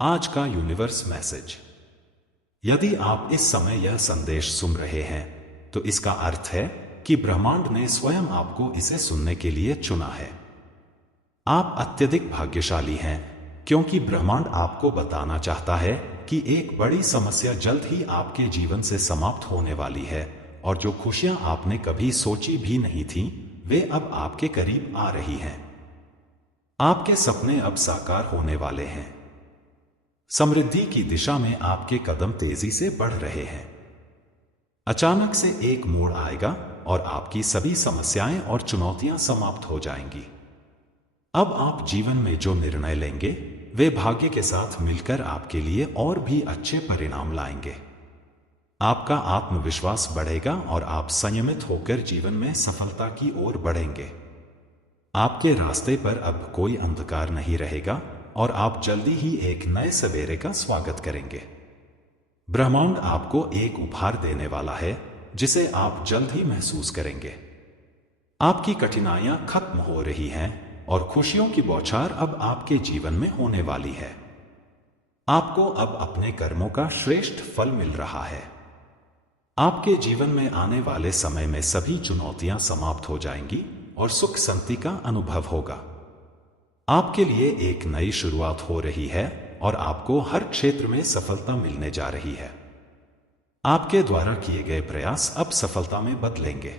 आज का universe message. यदि आप इस समय यह संदेश सुन रहे हैं तो इसका अर्थ है कि ब्रह्मांड ने स्वयं आपको इसे सुनने के लिए चुना है। आप अत्यधिक भाग्यशाली हैं क्योंकि ब्रह्मांड आपको बताना चाहता है कि एक बड़ी समस्या जल्द ही आपके जीवन से समाप्त होने वाली है और जो खुशियां आपने कभी सोची भी नहीं थीं, वे अब आपके करीब आ रही हैं। आपके सपने अब साकार होने वाले हैं। समृद्धि की दिशा में आपके कदम तेजी से बढ़ रहे हैं। अचानक से एक मोड़ आएगा और आपकी सभी समस्याएं और चुनौतियां समाप्त हो जाएंगी। अब आप जीवन में जो निर्णय लेंगे वे भाग्य के साथ मिलकर आपके लिए और भी अच्छे परिणाम लाएंगे। आपका आत्मविश्वास बढ़ेगा और आप संयमित होकर जीवन में सफलता की ओर बढ़ेंगे। आपके रास्ते पर अब कोई अंधकार नहीं रहेगा और आप जल्दी ही एक नए सवेरे का स्वागत करेंगे। ब्रह्मांड आपको एक उपहार देने वाला है जिसे आप जल्द ही महसूस करेंगे। आपकी कठिनाइयां खत्म हो रही हैं और खुशियों की बौछार अब आपके जीवन में होने वाली है। आपको अब अपने कर्मों का श्रेष्ठ फल मिल रहा है। आपके जीवन में आने वाले समय में सभी चुनौतियां समाप्त हो जाएंगी और सुख शांति का अनुभव होगा। आपके लिए एक नई शुरुआत हो रही है और आपको हर क्षेत्र में सफलता मिलने जा रही है। आपके द्वारा किए गए प्रयास अब सफलता में बदलेंगे।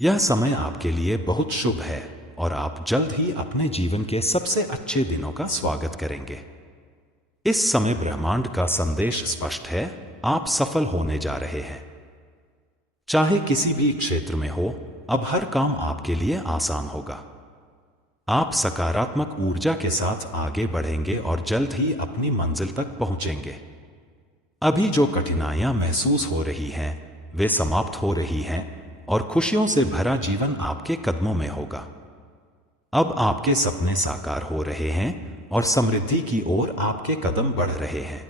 यह समय आपके लिए बहुत शुभ है और आप जल्द ही अपने जीवन के सबसे अच्छे दिनों का स्वागत करेंगे। इस समय ब्रह्मांड का संदेश स्पष्ट है, आप सफल होने जा रहे हैं। चाहे किसी भी क्षेत्र में हो, अब हर काम आपके लिए आसान होगा। आप सकारात्मक ऊर्जा के साथ आगे बढ़ेंगे और जल्द ही अपनी मंजिल तक पहुंचेंगे। अभी जो कठिनाइयां महसूस हो रही हैं, वे समाप्त हो रही हैं और खुशियों से भरा जीवन आपके कदमों में होगा। अब आपके सपने साकार हो रहे हैं और समृद्धि की ओर आपके कदम बढ़ रहे हैं।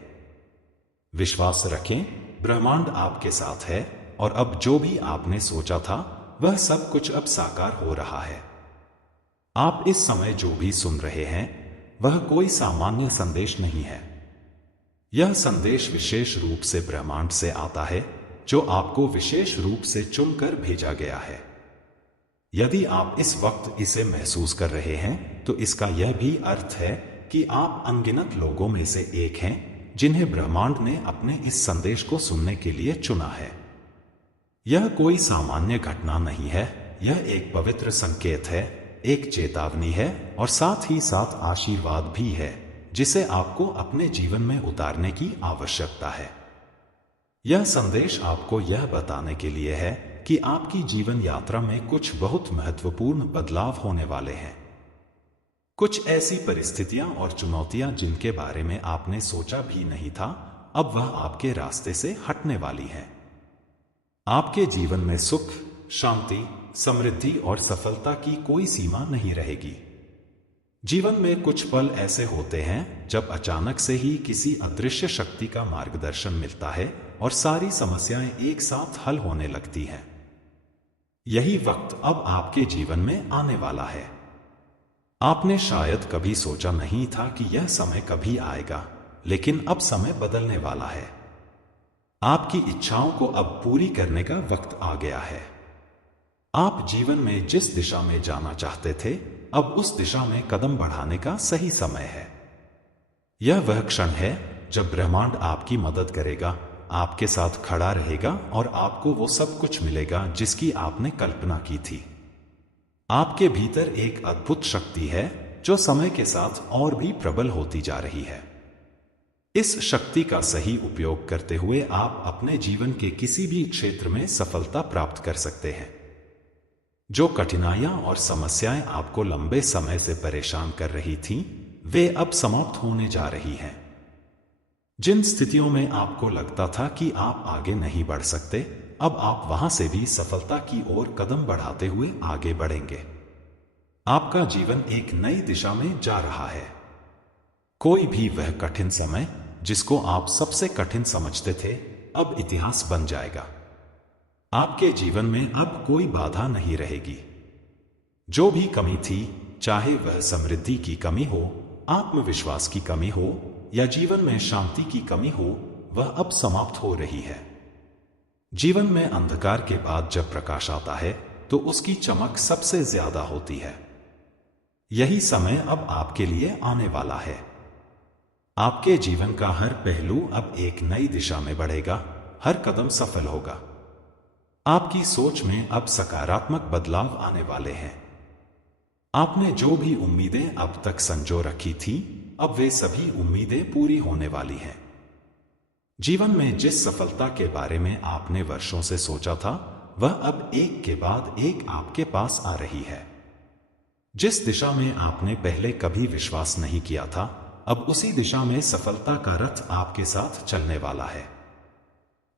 विश्वास रखें, ब्रह्मांड आपके साथ है और अब जो भी आपने सोचा था वह सब कुछ अब साकार हो रहा है। आप इस समय जो भी सुन रहे हैं वह कोई सामान्य संदेश नहीं है। यह संदेश विशेष रूप से ब्रह्मांड से आता है, जो आपको विशेष रूप से चुनकर भेजा गया है। यदि आप इस वक्त इसे महसूस कर रहे हैं तो इसका यह भी अर्थ है कि आप अनगिनत लोगों में से एक हैं जिन्हें ब्रह्मांड ने अपने इस संदेश को सुनने के लिए चुना है। यह कोई सामान्य घटना नहीं है, यह एक पवित्र संकेत है, एक चेतावनी है और साथ ही साथ आशीर्वाद भी है जिसे आपको अपने जीवन में उतारने की आवश्यकता है। यह संदेश आपको यह बताने के लिए है कि आपकी जीवन यात्रा में कुछ बहुत महत्वपूर्ण बदलाव होने वाले हैं। कुछ ऐसी परिस्थितियां और चुनौतियां जिनके बारे में आपने सोचा भी नहीं था, अब वह आपके रास्ते से हटने वाली हैं। आपके जीवन में सुख, शांति, समृद्धि और सफलता की कोई सीमा नहीं रहेगी। जीवन में कुछ पल ऐसे होते हैं जब अचानक से ही किसी अदृश्य शक्ति का मार्गदर्शन मिलता है और सारी समस्याएं एक साथ हल होने लगती हैं। यही वक्त अब आपके जीवन में आने वाला है। आपने शायद कभी सोचा नहीं था कि यह समय कभी आएगा, लेकिन अब समय बदलने वाला है। आपकी इच्छाओं को अब पूरी करने का वक्त आ गया है। आप जीवन में जिस दिशा में जाना चाहते थे, अब उस दिशा में कदम बढ़ाने का सही समय है। यह वह क्षण है जब ब्रह्मांड आपकी मदद करेगा, आपके साथ खड़ा रहेगा और आपको वो सब कुछ मिलेगा जिसकी आपने कल्पना की थी। आपके भीतर एक अद्भुत शक्ति है जो समय के साथ और भी प्रबल होती जा रही है। इस शक्ति का सही उपयोग करते हुए आप अपने जीवन के किसी भी क्षेत्र में सफलता प्राप्त कर सकते हैं। जो कठिनाइयां और समस्याएं आपको लंबे समय से परेशान कर रही थीं, वे अब समाप्त होने जा रही हैं। जिन स्थितियों में आपको लगता था कि आप आगे नहीं बढ़ सकते, अब आप वहां से भी सफलता की ओर कदम बढ़ाते हुए आगे बढ़ेंगे। आपका जीवन एक नई दिशा में जा रहा है। कोई भी वह कठिन समय जिसको आप सबसे कठिन समझते थे, अब इतिहास बन जाएगा। आपके जीवन में अब कोई बाधा नहीं रहेगी। जो भी कमी थी, चाहे वह समृद्धि की कमी हो, आत्मविश्वास की कमी हो या जीवन में शांति की कमी हो, वह अब समाप्त हो रही है। जीवन में अंधकार के बाद जब प्रकाश आता है तो उसकी चमक सबसे ज्यादा होती है। यही समय अब आपके लिए आने वाला है। आपके जीवन का हर पहलू अब एक नई दिशा में बढ़ेगा, हर कदम सफल होगा। आपकी सोच में अब सकारात्मक बदलाव आने वाले हैं। आपने जो भी उम्मीदें अब तक संजो रखी थी, अब वे सभी उम्मीदें पूरी होने वाली हैं। जीवन में जिस सफलता के बारे में आपने वर्षों से सोचा था, वह अब एक के बाद एक आपके पास आ रही है। जिस दिशा में आपने पहले कभी विश्वास नहीं किया था, अब उसी दिशा में सफलता का रथ आपके साथ चलने वाला है।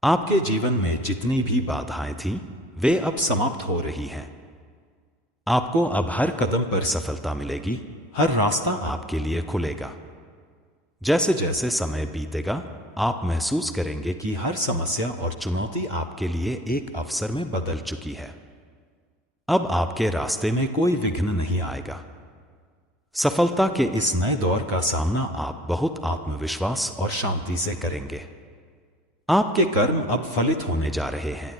आपके जीवन में जितनी भी बाधाएं थीं, वे अब समाप्त हो रही हैं। आपको अब हर कदम पर सफलता मिलेगी, हर रास्ता आपके लिए खुलेगा। जैसे जैसे समय बीतेगा, आप महसूस करेंगे कि हर समस्या और चुनौती आपके लिए एक अवसर में बदल चुकी है। अब आपके रास्ते में कोई विघ्न नहीं आएगा। सफलता के इस नए दौर का सामना आप बहुत आत्मविश्वास और शांति से करेंगे। आपके कर्म अब फलित होने जा रहे हैं।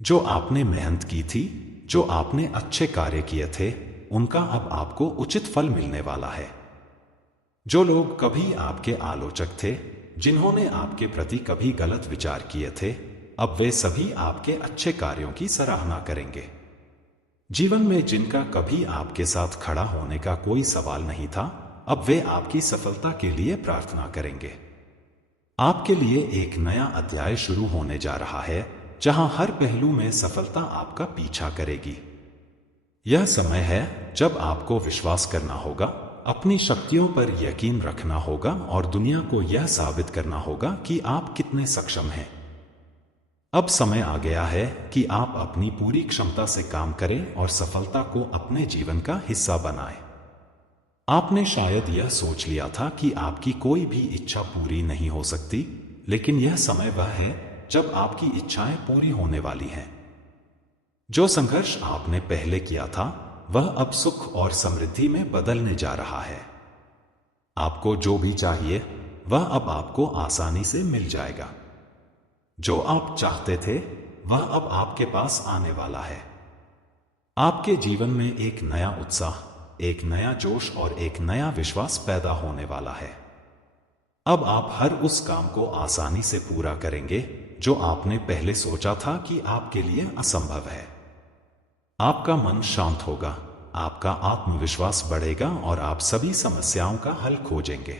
जो आपने मेहनत की थी, जो आपने अच्छे कार्य किए थे, उनका अब आपको उचित फल मिलने वाला है। जो लोग कभी आपके आलोचक थे, जिन्होंने आपके प्रति कभी गलत विचार किए थे, अब वे सभी आपके अच्छे कार्यों की सराहना करेंगे। जीवन में जिनका कभी आपके साथ खड़ा होने का कोई सवाल नहीं था, अब वे आपकी सफलता के लिए प्रार्थना करेंगे। आपके लिए एक नया अध्याय शुरू होने जा रहा है, जहां हर पहलू में सफलता आपका पीछा करेगी। यह समय है जब आपको विश्वास करना होगा, अपनी शक्तियों पर यकीन रखना होगा और दुनिया को यह साबित करना होगा कि आप कितने सक्षम हैं। अब समय आ गया है कि आप अपनी पूरी क्षमता से काम करें और सफलता को अपने जीवन का हिस्सा बनाएं। आपने शायद यह सोच लिया था कि आपकी कोई भी इच्छा पूरी नहीं हो सकती, लेकिन यह समय वह है जब आपकी इच्छाएं पूरी होने वाली हैं। जो संघर्ष आपने पहले किया था, वह अब सुख और समृद्धि में बदलने जा रहा है। आपको जो भी चाहिए, वह अब आपको आसानी से मिल जाएगा। जो आप चाहते थे, वह अब आपके पास आने वाला है। आपके जीवन में एक नया उत्साह, एक नया जोश और एक नया विश्वास पैदा होने वाला है। अब आप हर उस काम को आसानी से पूरा करेंगे जो आपने पहले सोचा था कि आपके लिए असंभव है। आपका मन शांत होगा, आपका आत्मविश्वास बढ़ेगा और आप सभी समस्याओं का हल खोजेंगे।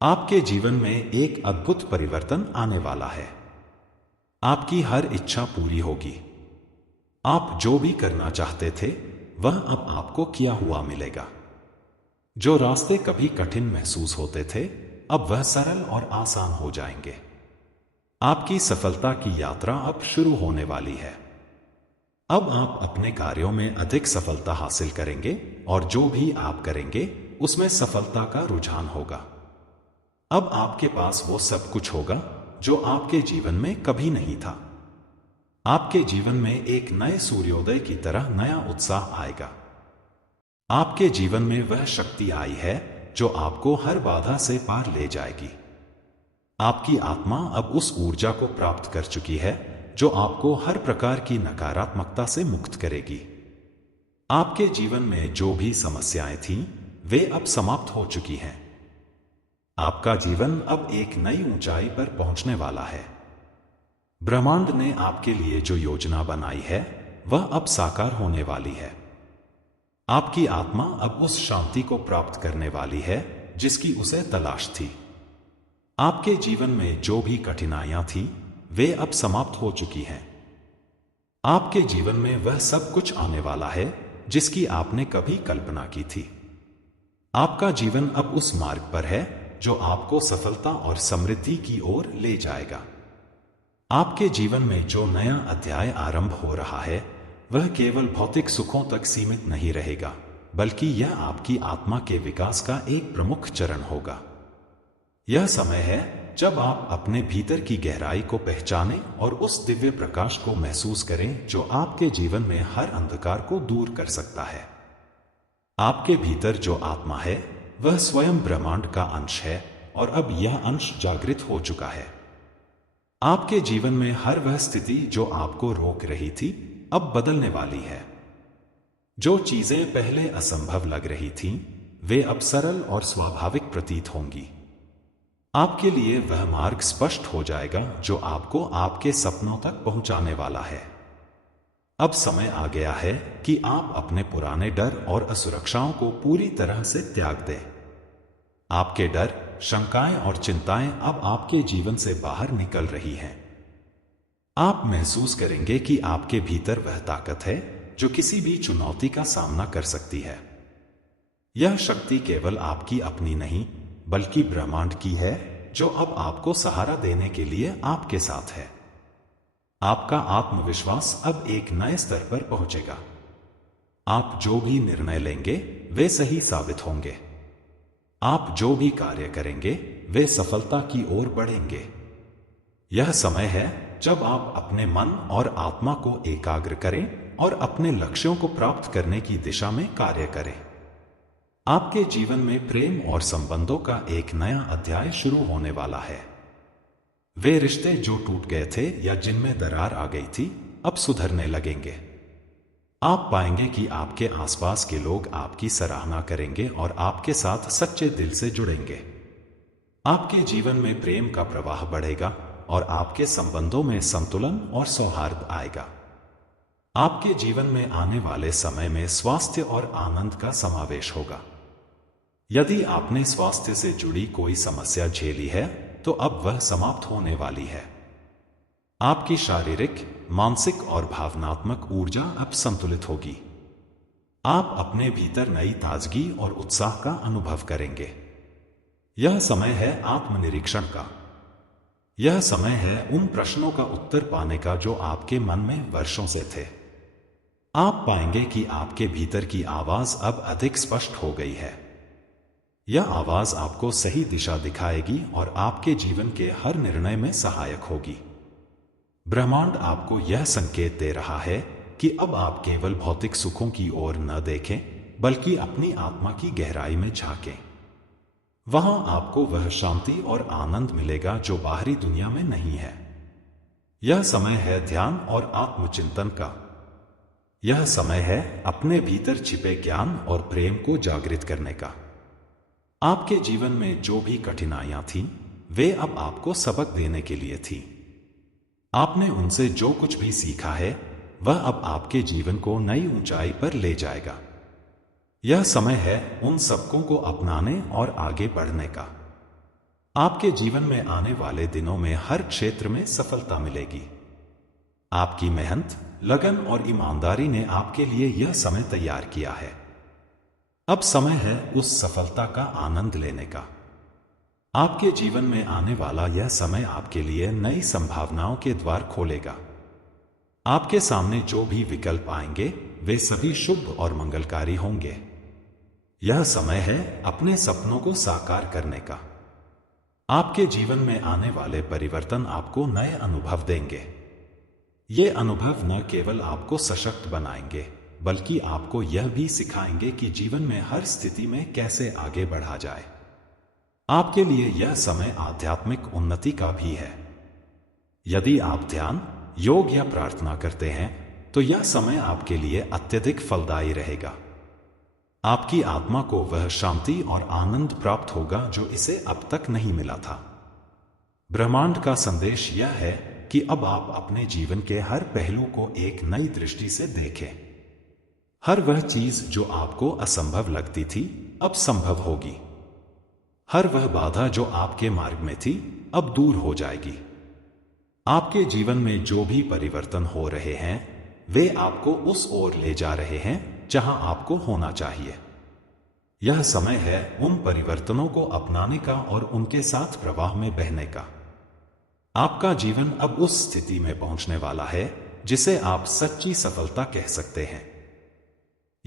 आपके जीवन में एक अद्भुत परिवर्तन आने वाला है। आपकी हर इच्छा पूरी होगी। आप जो भी करना चाहते थे, वह अब आपको किया हुआ मिलेगा। जो रास्ते कभी कठिन महसूस होते थे, अब वह सरल और आसान हो जाएंगे। आपकी सफलता की यात्रा अब शुरू होने वाली है। अब आप अपने कार्यों में अधिक सफलता हासिल करेंगे और जो भी आप करेंगे, उसमें सफलता का रुझान होगा। अब आपके पास वो सब कुछ होगा जो आपके जीवन में कभी नहीं था। आपके जीवन में एक नए सूर्योदय की तरह नया उत्साह आएगा। आपके जीवन में वह शक्ति आई है जो आपको हर बाधा से पार ले जाएगी। आपकी आत्मा अब उस ऊर्जा को प्राप्त कर चुकी है जो आपको हर प्रकार की नकारात्मकता से मुक्त करेगी। आपके जीवन में जो भी समस्याएं थीं, वे अब समाप्त हो चुकी हैं। आपका जीवन अब एक नई ऊंचाई पर पहुंचने वाला है। ब्रह्मांड ने आपके लिए जो योजना बनाई है, वह अब साकार होने वाली है। आपकी आत्मा अब उस शांति को प्राप्त करने वाली है जिसकी उसे तलाश थी। आपके जीवन में जो भी कठिनाइयां थीं, वे अब समाप्त हो चुकी हैं। आपके जीवन में वह सब कुछ आने वाला है जिसकी आपने कभी कल्पना की थी। आपका जीवन अब उस मार्ग पर है जो आपको सफलता और समृद्धि की ओर ले जाएगा। आपके जीवन में जो नया अध्याय आरंभ हो रहा है, वह केवल भौतिक सुखों तक सीमित नहीं रहेगा, बल्कि यह आपकी आत्मा के विकास का एक प्रमुख चरण होगा। यह समय है जब आप अपने भीतर की गहराई को पहचानें और उस दिव्य प्रकाश को महसूस करें जो आपके जीवन में हर अंधकार को दूर कर सकता है। आपके भीतर जो आत्मा है, वह स्वयं ब्रह्मांड का अंश है और अब यह अंश जागृत हो चुका है। आपके जीवन में हर वह स्थिति जो आपको रोक रही थी अब बदलने वाली है। जो चीजें पहले असंभव लग रही थीं, वे अब सरल और स्वाभाविक प्रतीत होंगी। आपके लिए वह मार्ग स्पष्ट हो जाएगा जो आपको आपके सपनों तक पहुंचाने वाला है। अब समय आ गया है कि आप अपने पुराने डर और असुरक्षाओं को पूरी तरह से त्याग दें। आपके डर, शंकाएं और चिंताएं अब आपके जीवन से बाहर निकल रही हैं। आप महसूस करेंगे कि आपके भीतर वह ताकत है जो किसी भी चुनौती का सामना कर सकती है। यह शक्ति केवल आपकी अपनी नहीं, बल्कि ब्रह्मांड की है, जो अब आपको सहारा देने के लिए आपके साथ है। आपका आत्मविश्वास अब एक नए स्तर पर पहुंचेगा। आप जो भी निर्णय लेंगे वे सही साबित होंगे। आप जो भी कार्य करेंगे वे सफलता की ओर बढ़ेंगे। यह समय है जब आप अपने मन और आत्मा को एकाग्र करें और अपने लक्ष्यों को प्राप्त करने की दिशा में कार्य करें। आपके जीवन में प्रेम और संबंधों का एक नया अध्याय शुरू होने वाला है। वे रिश्ते जो टूट गए थे या जिनमें दरार आ गई थी, अब सुधरने लगेंगे। आप पाएंगे कि आपके आसपास के लोग आपकी सराहना करेंगे और आपके साथ सच्चे दिल से जुड़ेंगे। आपके जीवन में प्रेम का प्रवाह बढ़ेगा और आपके संबंधों में संतुलन और सौहार्द आएगा। आपके जीवन में आने वाले समय में स्वास्थ्य और आनंद का समावेश होगा। यदि आपने स्वास्थ्य से जुड़ी कोई समस्या झेली है, तो अब वह समाप्त होने वाली है। आपकी शारीरिक, मानसिक और भावनात्मक ऊर्जा अब संतुलित होगी। आप अपने भीतर नई ताजगी और उत्साह का अनुभव करेंगे। यह समय है आत्मनिरीक्षण का। यह समय है उन प्रश्नों का उत्तर पाने का जो आपके मन में वर्षों से थे। आप पाएंगे कि आपके भीतर की आवाज अब अधिक स्पष्ट हो गई है। यह आवाज आपको सही दिशा दिखाएगी और आपके जीवन के हर निर्णय में सहायक होगी। ब्रह्मांड आपको यह संकेत दे रहा है कि अब आप केवल भौतिक सुखों की ओर न देखें, बल्कि अपनी आत्मा की गहराई में झांकें। वहां आपको वह शांति और आनंद मिलेगा जो बाहरी दुनिया में नहीं है। यह समय है ध्यान और आत्मचिंतन का। यह समय है अपने भीतर छिपे ज्ञान और प्रेम को जागृत करने का। आपके जीवन में जो भी कठिनाइयां थीं, वे अब आपको सबक देने के लिए थीं। आपने उनसे जो कुछ भी सीखा है, वह अब आपके जीवन को नई ऊंचाई पर ले जाएगा। यह समय है उन सबकों को अपनाने और आगे बढ़ने का। आपके जीवन में आने वाले दिनों में हर क्षेत्र में सफलता मिलेगी। आपकी मेहनत, लगन और ईमानदारी ने आपके लिए यह समय तैयार किया है। अब समय है उस सफलता का आनंद लेने का। आपके जीवन में आने वाला यह समय आपके लिए नई संभावनाओं के द्वार खोलेगा। आपके सामने जो भी विकल्प आएंगे, वे सभी शुभ और मंगलकारी होंगे। यह समय है अपने सपनों को साकार करने का। आपके जीवन में आने वाले परिवर्तन आपको नए अनुभव देंगे। ये अनुभव न केवल आपको सशक्त बनाएंगे, बल्कि आपको यह भी सिखाएंगे कि जीवन में हर स्थिति में कैसे आगे बढ़ा जाए। आपके लिए यह समय आध्यात्मिक उन्नति का भी है। यदि आप ध्यान, योग या प्रार्थना करते हैं, तो यह समय आपके लिए अत्यधिक फलदायी रहेगा। आपकी आत्मा को वह शांति और आनंद प्राप्त होगा जो इसे अब तक नहीं मिला था। ब्रह्मांड का संदेश यह है कि अब आप अपने जीवन के हर पहलू को एक नई दृष्टि से देखें। हर वह चीज जो आपको असंभव लगती थी, अब संभव होगी। हर वह बाधा जो आपके मार्ग में थी, अब दूर हो जाएगी। आपके जीवन में जो भी परिवर्तन हो रहे हैं, वे आपको उस ओर ले जा रहे हैं जहां आपको होना चाहिए। यह समय है उन परिवर्तनों को अपनाने का और उनके साथ प्रवाह में बहने का। आपका जीवन अब उस स्थिति में पहुंचने वाला है जिसे आप सच्ची सफलता कह सकते हैं।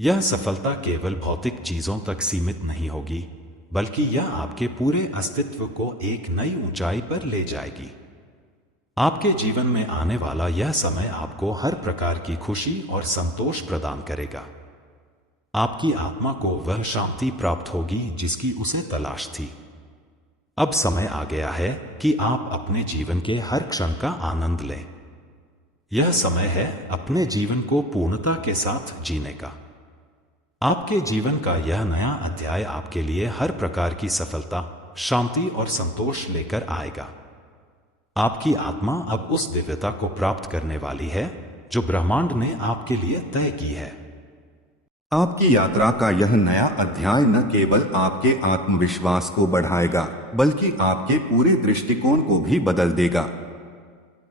यह सफलता केवल भौतिक चीजों तक सीमित नहीं होगी, बल्कि यह आपके पूरे अस्तित्व को एक नई ऊंचाई पर ले जाएगी। आपके जीवन में आने वाला यह समय आपको हर प्रकार की खुशी और संतोष प्रदान करेगा। आपकी आत्मा को वह शांति प्राप्त होगी जिसकी उसे तलाश थी। अब समय आ गया है कि आप अपने जीवन के हर क्षण का आनंद लें। यह समय है अपने जीवन को पूर्णता के साथ जीने का। आपके जीवन का यह नया अध्याय आपके लिए हर प्रकार की सफलता, शांति और संतोष लेकर आएगा। आपकी आत्मा अब उस दिव्यता को प्राप्त करने वाली है जो ब्रह्मांड ने आपके लिए तय की है। आपकी यात्रा का यह नया अध्याय न केवल आपके आत्मविश्वास को बढ़ाएगा, बल्कि आपके पूरे दृष्टिकोण को भी बदल देगा।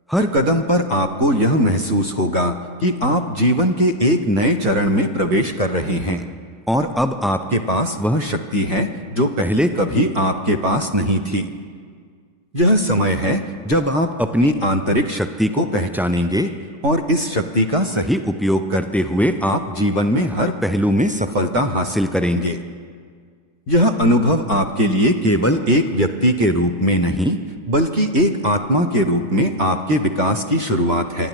हर कदम पर आपको यह महसूस होगा कि आप जीवन के एक नए चरण में प्रवेश कर रहे हैं और अब आपके पास वह शक्ति है जो पहले कभी आपके पास नहीं थी। यह समय है जब आप अपनी आंतरिक शक्ति को पहचानेंगे और इस शक्ति का सही उपयोग करते हुए आप जीवन में हर पहलू में सफलता हासिल करेंगे। यह अनुभव आपके लिए केवल एक व्यक्ति के रूप में नहीं, बल्कि एक आत्मा के रूप में आपके विकास की शुरुआत है।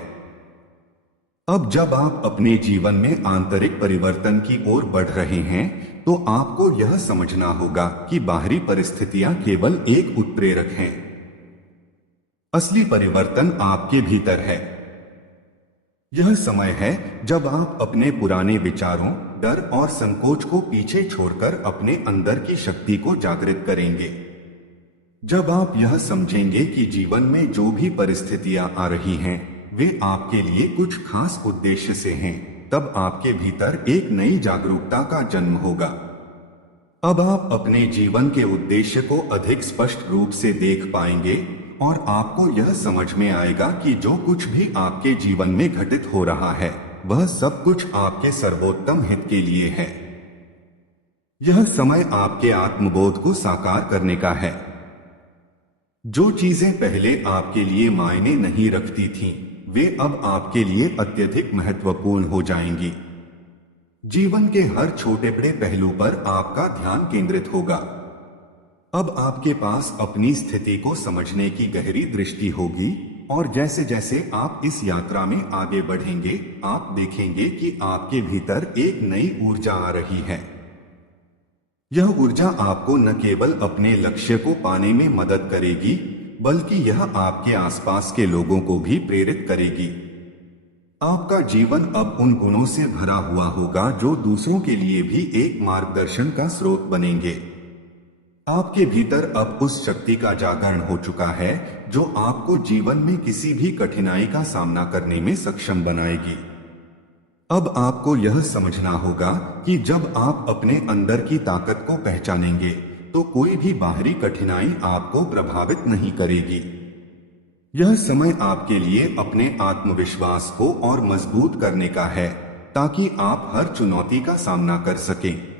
अब जब आप अपने जीवन में आंतरिक परिवर्तन की ओर बढ़ रहे हैं, तो आपको यह समझना होगा कि बाहरी परिस्थितियां केवल एक उत्प्रेरक हैं। असली परिवर्तन आपके भीतर है। यह समय है जब आप अपने पुराने विचारों, डर और संकोच को पीछे छोड़कर अपने अंदर की शक्ति को जागृत करेंगे। जब आप यह समझेंगे कि जीवन में जो भी परिस्थितियां आ रही हैं, वे आपके लिए कुछ खास उद्देश्य से हैं, तब आपके भीतर एक नई जागरूकता का जन्म होगा। अब आप अपने जीवन के उद्देश्य को अधिक स्पष्ट रूप से देख पाएंगे और आपको यह समझ में आएगा कि जो कुछ भी आपके जीवन में घटित हो रहा है, वह सब कुछ आपके सर्वोत्तम हित के लिए है। यह समय आपके आत्मबोध को साकार करने का है। जो चीजें पहले आपके लिए मायने नहीं रखती थीं, वे अब आपके लिए अत्यधिक महत्वपूर्ण हो जाएंगी। जीवन के हर छोटे बड़े पहलू पर आपका ध्यान केंद्रित होगा। अब आपके पास अपनी स्थिति को समझने की गहरी दृष्टि होगी और जैसे जैसे आप इस यात्रा में आगे बढ़ेंगे, आप देखेंगे कि आपके भीतर एक नई ऊर्जा आ रही है। यह ऊर्जा आपको न केवल अपने लक्ष्य को पाने में मदद करेगी, बल्कि यह आपके आसपास के लोगों को भी प्रेरित करेगी। आपका जीवन अब उन गुणों से भरा हुआ होगा जो दूसरों के लिए भी एक मार्गदर्शन का स्रोत बनेंगे। आपके भीतर अब उस शक्ति का जागरण हो चुका है जो आपको जीवन में किसी भी कठिनाई का सामना करने में सक्षम बनाएगी। अब आपको यह समझना होगा कि जब आप अपने अंदर की ताकत को पहचानेंगे, तो कोई भी बाहरी कठिनाई आपको प्रभावित नहीं करेगी। यह समय आपके लिए अपने आत्मविश्वास को और मजबूत करने का है, ताकि आप हर चुनौती का सामना कर सकें।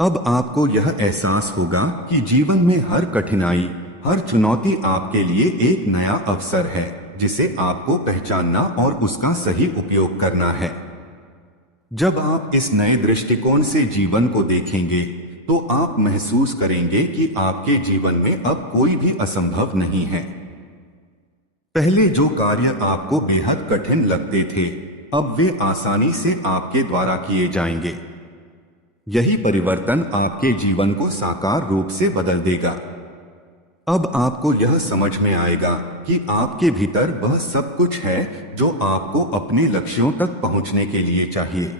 अब आपको यह एहसास होगा कि जीवन में हर कठिनाई, हर चुनौती आपके लिए एक नया अवसर है, जिसे आपको पहचानना और उसका सही उपयोग करना है। जब आप इस नए दृष्टिकोण से जीवन को देखेंगे, तो आप महसूस करेंगे कि आपके जीवन में अब कोई भी असंभव नहीं है। पहले जो कार्य आपको बेहद कठिन लगते थे, अब वे आसानी से आपके द्वारा किए जाएंगे। यही परिवर्तन आपके जीवन को साकार रूप से बदल देगा। अब आपको यह समझ में आएगा कि आपके भीतर वह सब कुछ है जो आपको अपने लक्ष्यों तक पहुंचने के लिए चाहिए।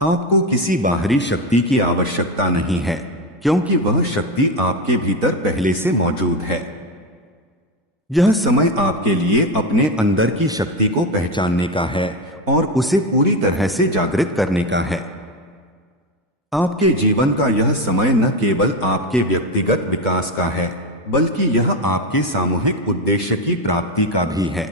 आपको किसी बाहरी शक्ति की आवश्यकता नहीं है, क्योंकि वह शक्ति आपके भीतर पहले से मौजूद है। यह समय आपके लिए अपने अंदर की शक्ति को पहचानने का है और उसे पूरी तरह से जागृत करने का है। आपके जीवन का यह समय न केवल आपके व्यक्तिगत विकास का है, बल्कि यह आपके सामूहिक उद्देश्य की प्राप्ति का भी है।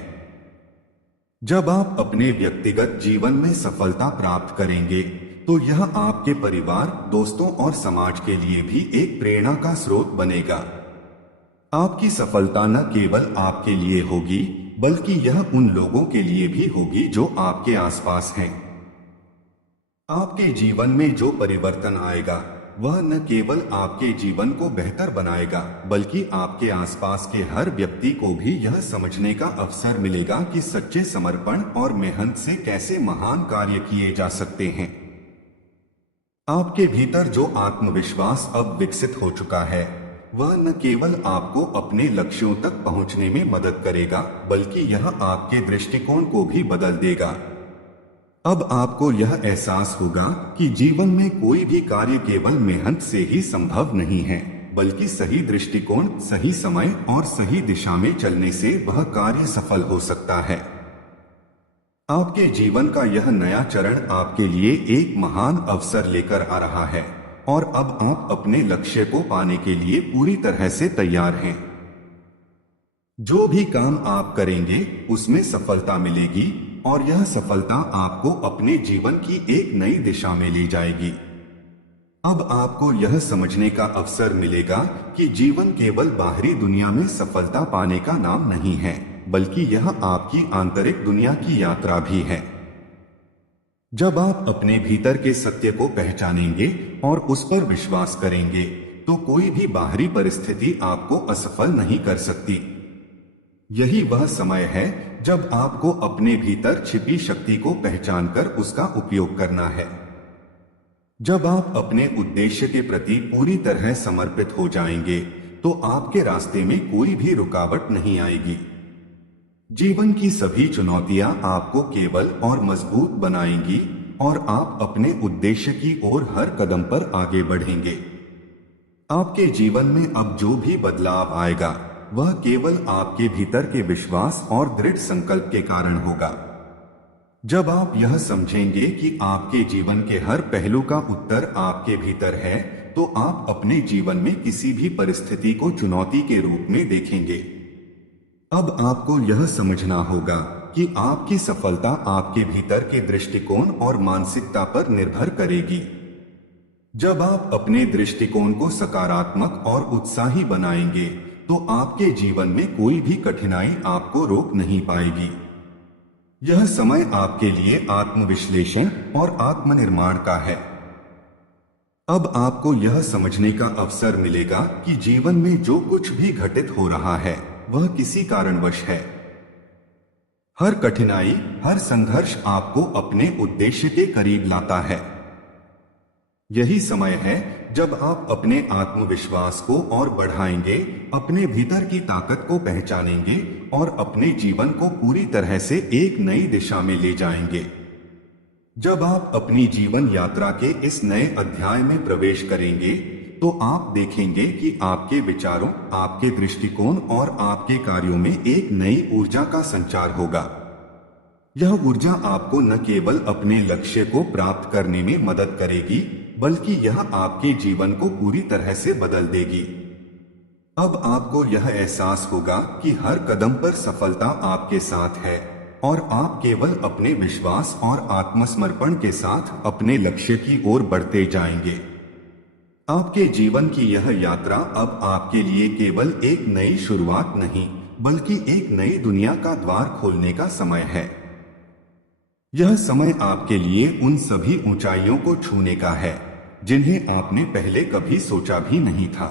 जब आप अपने व्यक्तिगत जीवन में सफलता प्राप्त करेंगे, तो यह आपके परिवार, दोस्तों और समाज के लिए भी एक प्रेरणा का स्रोत बनेगा। आपकी सफलता न केवल आपके लिए होगी, बल्कि यह उन लोगों के लिए भी होगी जो आपके आसपास हैं। आपके जीवन में जो परिवर्तन आएगा, वह न केवल आपके जीवन को बेहतर बनाएगा, बल्कि आपके आसपास के हर व्यक्ति को भी यह समझने का अवसर मिलेगा कि सच्चे समर्पण और मेहनत से कैसे महान कार्य किए जा सकते हैं। आपके भीतर जो आत्मविश्वास अब विकसित हो चुका है वह न केवल आपको अपने लक्ष्यों तक पहुंचने में मदद करेगा बल्कि यह आपके दृष्टिकोण को भी बदल देगा। अब आपको यह एहसास होगा कि जीवन में कोई भी कार्य केवल मेहनत से ही संभव नहीं है, बल्कि सही दृष्टिकोण, सही समय और सही दिशा में चलने से वह कार्य सफल हो सकता है। आपके जीवन का यह नया चरण आपके लिए एक महान अवसर लेकर आ रहा है और अब आप अपने लक्ष्य को पाने के लिए पूरी तरह से तैयार हैं। जो भी काम आप करेंगे उसमें सफलता मिलेगी और यह सफलता आपको अपने जीवन की एक नई दिशा में ले जाएगी। अब आपको यह समझने का अवसर मिलेगा कि जीवन केवल बाहरी दुनिया में सफलता पाने का नाम नहीं है, बल्कि यह आपकी आंतरिक दुनिया की यात्रा भी है। जब आप अपने भीतर के सत्य को पहचानेंगे और उस पर विश्वास करेंगे तो कोई भी बाहरी परिस्थिति आपको असफल नहीं कर सकती। यही वह समय है जब आपको अपने भीतर छिपी शक्ति को पहचानकर उसका उपयोग करना है। जब आप अपने उद्देश्य के प्रति पूरी तरह समर्पित हो जाएंगे तो आपके रास्ते में कोई भी रुकावट नहीं आएगी। जीवन की सभी चुनौतियां आपको केवल और मजबूत बनाएंगी और आप अपने उद्देश्य की ओर हर कदम पर आगे बढ़ेंगे। आपके जीवन में अब जो भी बदलाव आएगा वह केवल आपके भीतर के विश्वास और दृढ़ संकल्प के कारण होगा। जब आप यह समझेंगे कि आपके जीवन के हर पहलू का उत्तर आपके भीतर है तो आप अपने जीवन में किसी भी परिस्थिति को चुनौती के रूप में देखेंगे। अब आपको यह समझना होगा कि आपकी सफलता आपके भीतर के दृष्टिकोण और मानसिकता पर निर्भर करेगी। जब आप अपने दृष्टिकोण को सकारात्मक और उत्साही बनाएंगे तो आपके जीवन में कोई भी कठिनाई आपको रोक नहीं पाएगी। यह समय आपके लिए आत्मविश्लेषण और आत्मनिर्माण का है। अब आपको यह समझने का अवसर मिलेगा कि जीवन में जो कुछ भी घटित हो रहा है वह किसी कारणवश है। हर कठिनाई, हर संघर्ष आपको अपने उद्देश्य के करीब लाता है। यही समय है जब आप अपने आत्मविश्वास को और बढ़ाएंगे, अपने भीतर की ताकत को पहचानेंगे और अपने जीवन को पूरी तरह से एक नई दिशा में ले जाएंगे। जब आप अपनी जीवन यात्रा के इस नए अध्याय में प्रवेश करेंगे तो आप देखेंगे कि आपके विचारों, आपके दृष्टिकोण और आपके कार्यों में एक नई ऊर्जा का संचार होगा। यह ऊर्जा आपको न केवल अपने लक्ष्य को प्राप्त करने में मदद करेगी बल्कि यह आपके जीवन को पूरी तरह से बदल देगी। अब आपको यह एहसास होगा कि हर कदम पर सफलता आपके साथ है और आप केवल अपने विश्वास और आत्मसमर्पण के साथ अपने लक्ष्य की ओर बढ़ते जाएंगे। आपके जीवन की यह यात्रा अब आपके लिए केवल एक नई शुरुआत नहीं बल्कि एक नई दुनिया का द्वार खोलने का समय है। यह समय आपके लिए उन सभी ऊंचाइयों को छूने का है जिन्हें आपने पहले कभी सोचा भी नहीं था।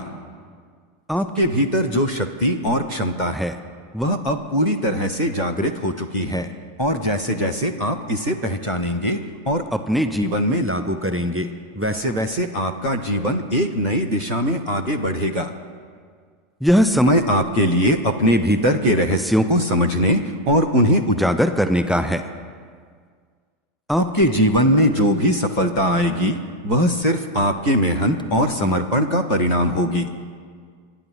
आपके भीतर जो शक्ति और क्षमता है वह अब पूरी तरह से जागृत हो चुकी है और जैसे जैसे आप इसे पहचानेंगे और अपने जीवन में लागू करेंगे वैसे वैसे आपका जीवन एक नई दिशा में आगे बढ़ेगा। यह समय आपके लिए अपने भीतर के रहस्यों को समझने और उन्हें उजागर करने का है। आपके जीवन में जो भी सफलता आएगी वह सिर्फ आपके मेहनत और समर्पण का परिणाम होगी।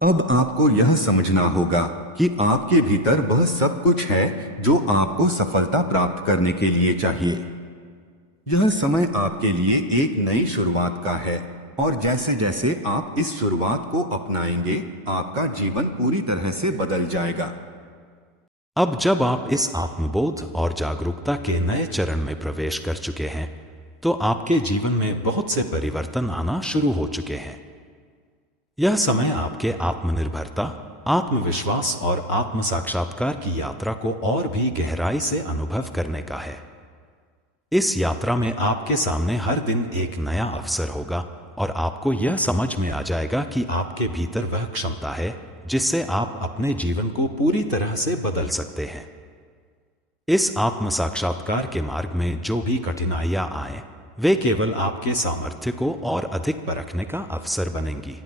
अब आपको यह समझना होगा कि आपके भीतर वह सब कुछ है जो आपको सफलता प्राप्त करने के लिए चाहिए। यह समय आपके लिए एक नई शुरुआत का है और जैसे जैसे आप इस शुरुआत को अपनाएंगे आपका जीवन पूरी तरह से बदल जाएगा। अब जब आप इस आत्मबोध और जागरूकता के नए चरण में प्रवेश कर चुके हैं तो आपके जीवन में बहुत से परिवर्तन आना शुरू हो चुके हैं। यह समय आपके आत्मनिर्भरता, आत्मविश्वास और आत्म साक्षात्कार की यात्रा को और भी गहराई से अनुभव करने का है। इस यात्रा में आपके सामने हर दिन एक नया अवसर होगा और आपको यह समझ में आ जाएगा कि आपके भीतर वह क्षमता है जिससे आप अपने जीवन को पूरी तरह से बदल सकते हैं। इस आत्म साक्षात्कार के मार्ग में जो भी कठिनाइयां आए वे केवल आपके सामर्थ्य को और अधिक परखने का अवसर बनेंगी।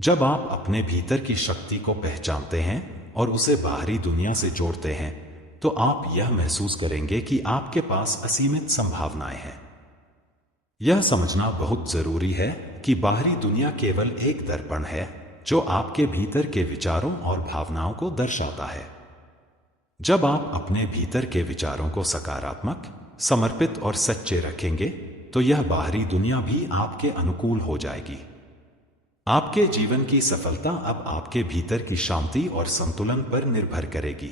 जब आप अपने भीतर की शक्ति को पहचानते हैं और उसे बाहरी दुनिया से जोड़ते हैं, तो आप यह महसूस करेंगे कि आपके पास असीमित संभावनाएं हैं। यह समझना बहुत जरूरी है कि बाहरी दुनिया केवल एक दर्पण है जो आपके भीतर के विचारों और भावनाओं को दर्शाता है। जब आप अपने भीतर के विचारों को सकारात्मक, समर्पित और सच्चे रखेंगे, तो यह बाहरी दुनिया भी आपके अनुकूल हो जाएगी। आपके जीवन की सफलता अब आपके भीतर की शांति और संतुलन पर निर्भर करेगी।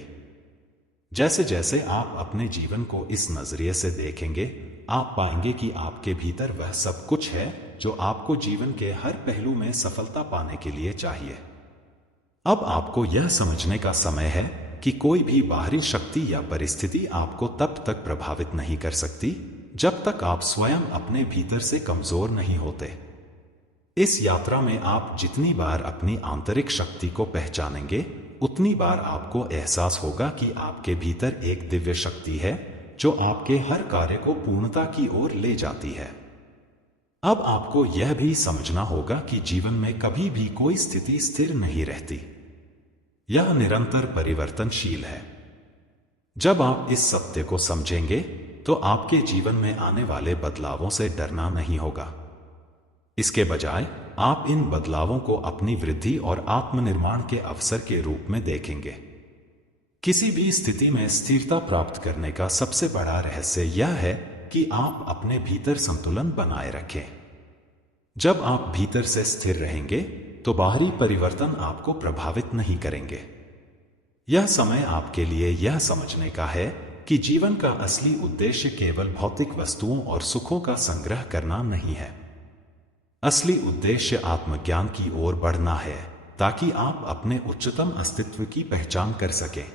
जैसे जैसे आप अपने जीवन को इस नजरिए से देखेंगे, आप पाएंगे कि आपके भीतर वह सब कुछ है जो आपको जीवन के हर पहलू में सफलता पाने के लिए चाहिए। अब आपको यह समझने का समय है कि कोई भी बाहरी शक्ति या परिस्थिति आपको तब तक प्रभावित नहीं कर सकती जब तक आप स्वयं अपने भीतर से कमजोर नहीं होते। इस यात्रा में आप जितनी बार अपनी आंतरिक शक्ति को पहचानेंगे, उतनी बार आपको एहसास होगा कि आपके भीतर एक दिव्य शक्ति है जो आपके हर कार्य को पूर्णता की ओर ले जाती है। अब आपको यह भी समझना होगा कि जीवन में कभी भी कोई स्थिति स्थिर नहीं रहती। यह निरंतर परिवर्तनशील है। जब आप इस सत्य को समझेंगे, तो आपके जीवन में आने वाले बदलावों से डरना नहीं होगा। इसके बजाय आप इन बदलावों को अपनी वृद्धि और आत्मनिर्माण के अवसर के रूप में देखेंगे। किसी भी स्थिति में स्थिरता प्राप्त करने का सबसे बड़ा रहस्य यह है कि आप अपने भीतर संतुलन बनाए रखें। जब आप भीतर से स्थिर रहेंगे, तो बाहरी परिवर्तन आपको प्रभावित नहीं करेंगे। यह समय आपके लिए यह समझने का है कि जीवन का असली उद्देश्य केवल भौतिक वस्तुओं और सुखों का संग्रह करना नहीं है। असली उद्देश्य आत्मज्ञान की ओर बढ़ना है, ताकि आप अपने उच्चतम अस्तित्व की पहचान कर सकें।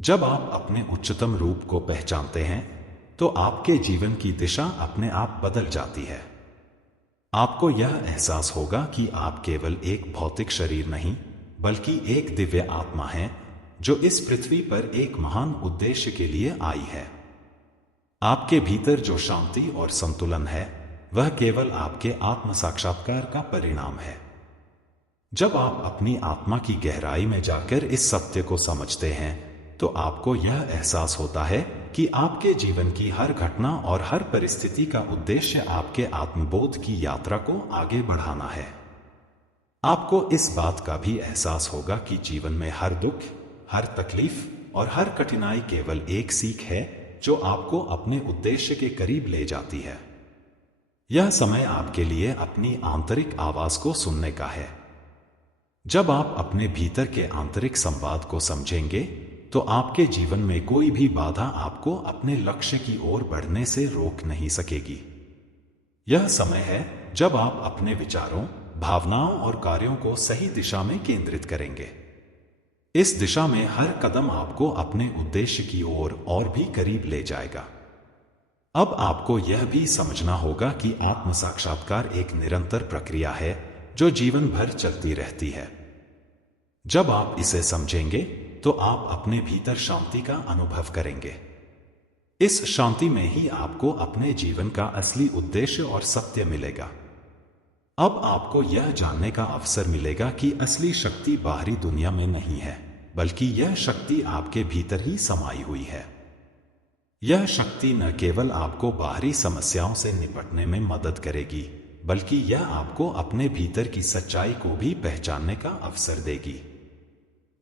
जब आप अपने उच्चतम रूप को पहचानते हैं, तो आपके जीवन की दिशा अपने आप बदल जाती है। आपको यह एहसास होगा कि आप केवल एक भौतिक शरीर नहीं, बल्कि एक दिव्य आत्मा है जो इस पृथ्वी पर एक महान उद्देश्य के लिए आई है। आपके भीतर जो शांति और संतुलन है, वह केवल आपके आत्म साक्षात्कार का परिणाम है। जब आप अपनी आत्मा की गहराई में जाकर इस सत्य को समझते हैं, तो आपको यह एहसास होता है कि आपके जीवन की हर घटना और हर परिस्थिति का उद्देश्य आपके आत्मबोध की यात्रा को आगे बढ़ाना है। आपको इस बात का भी एहसास होगा कि जीवन में हर दुख, हर तकलीफ और हर कठिनाई केवल एक सीख है जो आपको अपने उद्देश्य के करीब ले जाती है। यह समय आपके लिए अपनी आंतरिक आवाज को सुनने का है। जब आप अपने भीतर के आंतरिक संवाद को समझेंगे, तो आपके जीवन में कोई भी बाधा आपको अपने लक्ष्य की ओर बढ़ने से रोक नहीं सकेगी। यह समय है जब आप अपने विचारों, भावनाओं और कार्यों को सही दिशा में केंद्रित करेंगे। इस दिशा में हर कदम आपको अपने उद्देश्य की ओर और भी करीब ले जाएगा। अब आपको यह भी समझना होगा कि आत्म साक्षात्कार एक निरंतर प्रक्रिया है जो जीवन भर चलती रहती है। जब आप इसे समझेंगे, तो आप अपने भीतर शांति का अनुभव करेंगे। इस शांति में ही आपको अपने जीवन का असली उद्देश्य और सत्य मिलेगा। अब आपको यह जानने का अवसर मिलेगा कि असली शक्ति बाहरी दुनिया में नहीं है, बल्कि यह शक्ति आपके भीतर ही समाई हुई है। यह शक्ति न केवल आपको बाहरी समस्याओं से निपटने में मदद करेगी, बल्कि यह आपको अपने भीतर की सच्चाई को भी पहचानने का अवसर देगी।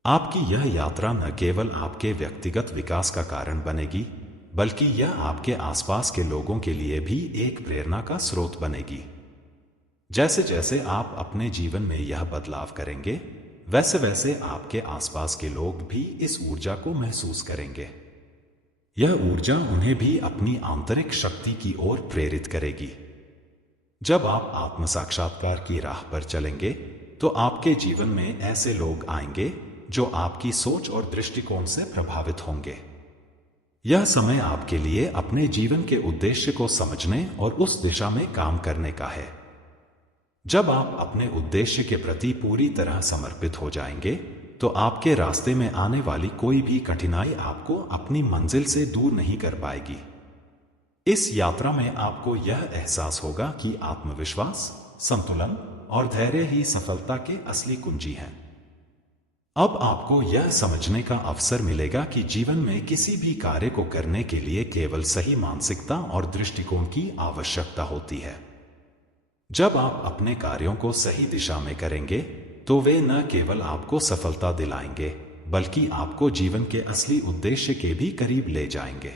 आपकी यह यात्रा न केवल आपके व्यक्तिगत विकास का कारण बनेगी, बल्कि यह आपके आसपास के लोगों के लिए भी एक प्रेरणा का स्रोत बनेगी। जैसे जैसे आप अपने जीवन में यह बदलाव करेंगे, वैसे वैसे आपके आसपास के लोग भी इस ऊर्जा को महसूस करेंगे। यह ऊर्जा उन्हें भी अपनी आंतरिक शक्ति की ओर प्रेरित करेगी। जब आप आत्म साक्षात्कार की राह पर चलेंगे, तो आपके जीवन में ऐसे लोग आएंगे जो आपकी सोच और दृष्टिकोण से प्रभावित होंगे। यह समय आपके लिए अपने जीवन के उद्देश्य को समझने और उस दिशा में काम करने का है। जब आप अपने उद्देश्य के प्रति पूरी तरह समर्पित हो जाएंगे, तो आपके रास्ते में आने वाली कोई भी कठिनाई आपको अपनी मंजिल से दूर नहीं कर पाएगी। इस यात्रा में आपको यह एहसास होगा कि आत्मविश्वास, संतुलन और धैर्य ही सफलता के असली कुंजी हैं। अब आपको यह समझने का अवसर मिलेगा कि जीवन में किसी भी कार्य को करने के लिए केवल सही मानसिकता और दृष्टिकोण की आवश्यकता होती है। जब आप अपने कार्यों को सही दिशा में करेंगे तो वे न केवल आपको सफलता दिलाएंगे बल्कि आपको जीवन के असली उद्देश्य के भी करीब ले जाएंगे।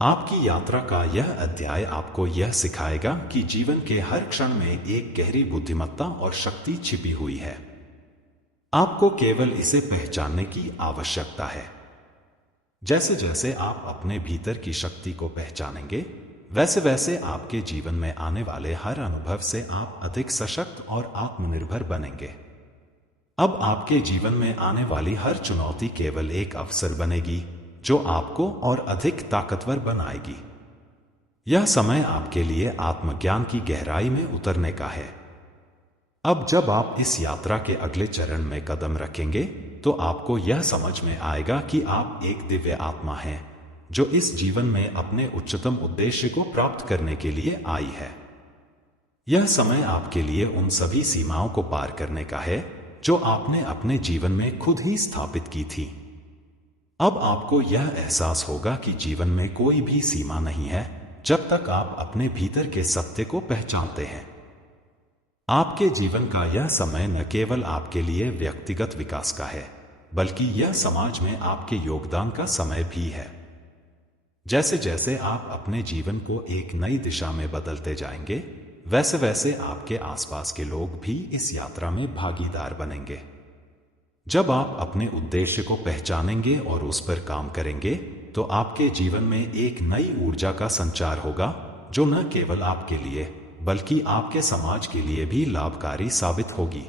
आपकी यात्रा का यह अध्याय आपको यह सिखाएगा कि जीवन के हर क्षण में एक गहरी बुद्धिमत्ता और शक्ति छिपी हुई है। आपको केवल इसे पहचानने की आवश्यकता है। जैसे जैसे आप अपने भीतर की शक्ति को पहचानेंगे, वैसे वैसे आपके जीवन में आने वाले हर अनुभव से आप अधिक सशक्त और आत्मनिर्भर बनेंगे। अब आपके जीवन में आने वाली हर चुनौती केवल एक अवसर बनेगी जो आपको और अधिक ताकतवर बनाएगी। यह समय आपके लिए आत्मज्ञान की गहराई में उतरने का है। अब जब आप इस यात्रा के अगले चरण में कदम रखेंगे तो आपको यह समझ में आएगा कि आप एक दिव्य आत्मा हैं जो इस जीवन में अपने उच्चतम उद्देश्य को प्राप्त करने के लिए आई है। यह समय आपके लिए उन सभी सीमाओं को पार करने का है जो आपने अपने जीवन में खुद ही स्थापित की थी। अब आपको यह एहसास होगा कि जीवन में कोई भी सीमा नहीं है जब तक आप अपने भीतर के सत्य को पहचानते हैं। आपके जीवन का यह समय न केवल आपके लिए व्यक्तिगत विकास का है बल्कि यह समाज में आपके योगदान का समय भी है। जैसे जैसे आप अपने जीवन को एक नई दिशा में बदलते जाएंगे, वैसे वैसे आपके आसपास के लोग भी इस यात्रा में भागीदार बनेंगे। जब आप अपने उद्देश्य को पहचानेंगे और उस पर काम करेंगे तो आपके जीवन में एक नई ऊर्जा का संचार होगा जो न केवल आपके लिए बल्कि आपके समाज के लिए भी लाभकारी साबित होगी।